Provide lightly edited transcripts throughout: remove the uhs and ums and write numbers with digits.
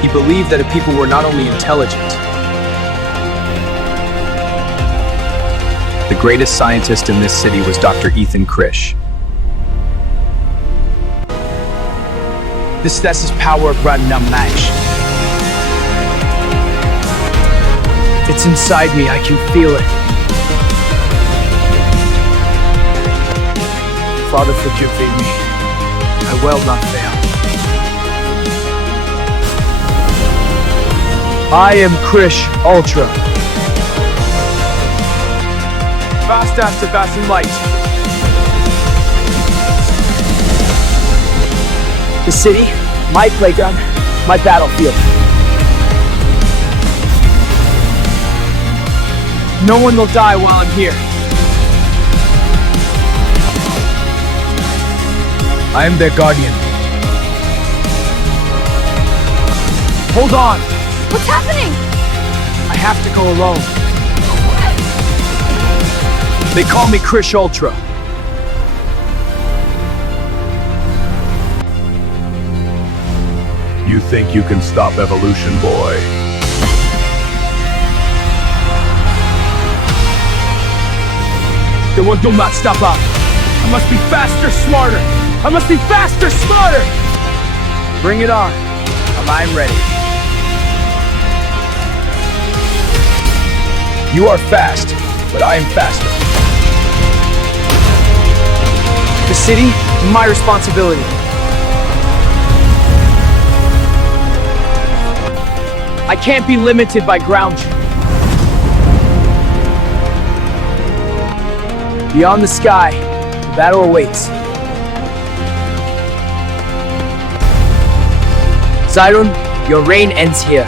He believed that if people were not only intelligent, the greatest scientist in this city was Dr. Ethan Krish. That's his power of random match. It's inside me, I can feel it. Father, forgive me. I will not fail. I am Krish Ultra. Fast and light. The city, my playground, my battlefield. No one will die while I'm here. I am their guardian. Hold on! What's happening? I have to go alone. They call me Krish Ultra. You think you can stop evolution, boy? The world will not stop up. I must be faster, smarter. I must be faster, smarter. Bring it on. I'm ready. You are fast, but I am faster. The city, my responsibility. I can't be limited by ground. Beyond the sky, the battle awaits. Zyron, your reign ends here.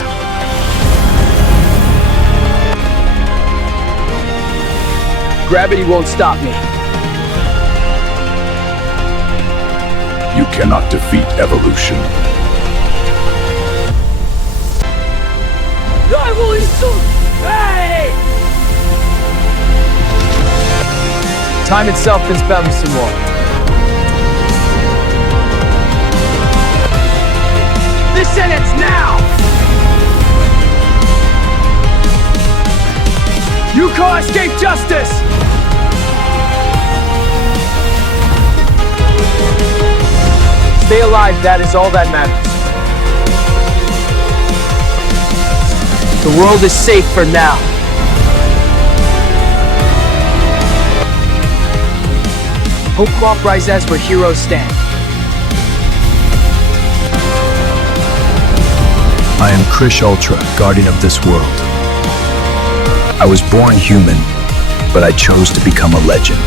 Gravity won't stop me. You cannot defeat evolution. Hey! Time itself is balanced more. This ends now! You can't escape justice! Stay alive, that is all that matters. The world is safe for now. Hope rises where heroes stand. I am Krish Ultra, guardian of this world. I was born human, but I chose to become a legend.